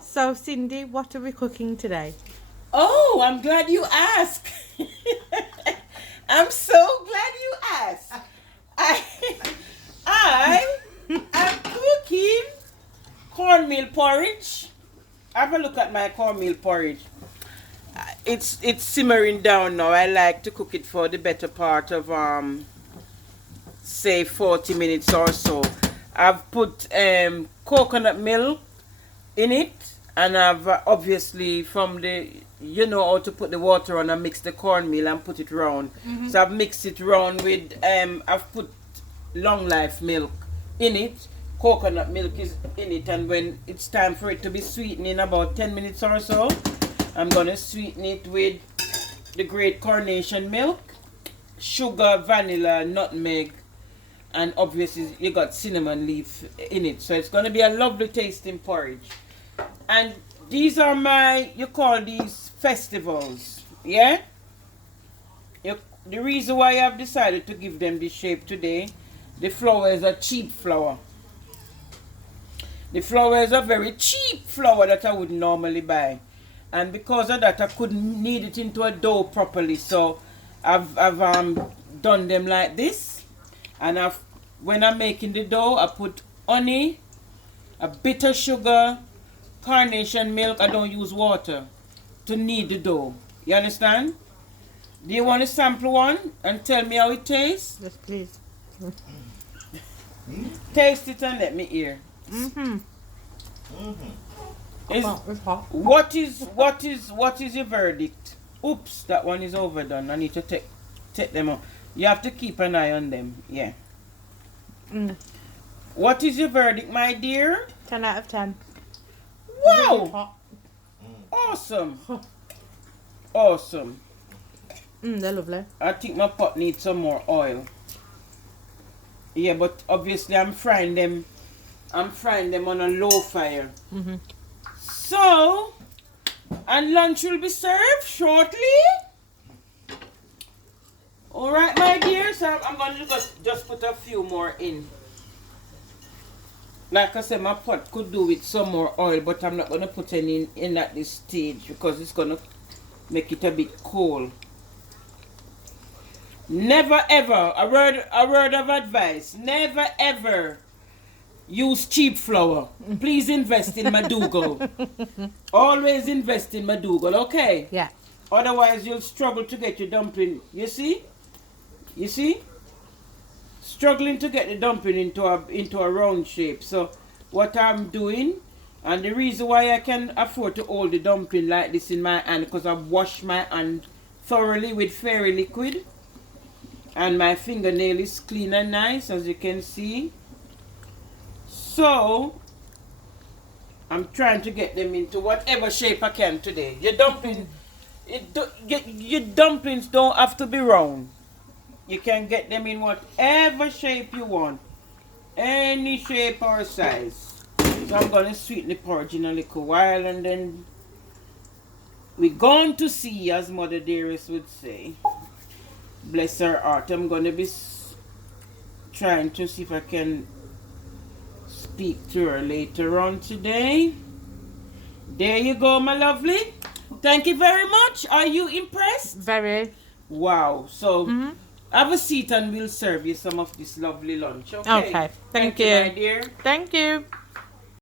So, Cindy, what are we cooking today? Oh, I'm glad you asked. I'm so glad you asked. I, I am cooking cornmeal porridge. Have a look at my cornmeal porridge. It's simmering down now. I like to cook it for the better part of say 40 minutes or so. I've put coconut milk in it, and I've obviously from the how to put the water on and mix the cornmeal and put it round. So I've mixed it round with I've put long life milk in it. Coconut milk is in it, and when it's time for it to be sweetened in about 10 minutes or so, I'm gonna sweeten it with the great carnation milk, sugar, vanilla, nutmeg, and obviously you got cinnamon leaf in it. So it's gonna be a lovely tasting porridge. And these are you call these festivals, yeah? The reason why I've decided to give them this shape today, the flour is a cheap flour. The flour is a very cheap flour that I would normally buy. And because of that, I couldn't knead it into a dough properly. So I've done them like this. And when I'm making the dough, I put honey, a bit of sugar, carnation milk. I don't use water to knead the dough. You understand? Do you want to sample one and tell me how it tastes? Yes, please. Taste it and let me hear. Is, It's hot. what is your verdict? Oops, that one is overdone. I need to take them out. You have to keep an eye on them. Yeah. What is your verdict, my dear? 10 out of 10. Wow! Really hot. Awesome. Awesome. They're lovely. I think my pot needs some more oil. Yeah, but obviously I'm frying them on a low fire. So, and lunch will be served shortly. Alright, my dear, so I'm going to just put a few more in. Like I said, my pot could do with some more oil, but I'm not going to put any in at this stage because it's going to make it a bit cold. Never ever, a word of advice, never ever use cheap flour. Please invest in Madugal. Always invest in Madugal, okay? Yeah. Otherwise you'll struggle to get your dumpling. You see? You see? Struggling to get the dumpling into a round shape. So what I'm doing, and the reason why I can afford to hold the dumpling like this in my hand, because I've washed my hand thoroughly with fairy liquid. And my fingernail is clean and nice, as you can see. So, I'm trying to get them into whatever shape I can today. Your dumplings don't have to be round. You can get them in whatever shape you want. Any shape or size. So I'm going to sweeten the porridge in a little while, and then we're going to see, as Mother Dearest would say. Bless her heart. I'm going to be trying to see if I can speak to her later on today. There you go, my lovely. Thank you very much. Are you impressed? Very. Wow. So, have a seat and we'll serve you some of this lovely lunch. Okay. Okay. Thank you, you. my dear. Thank you.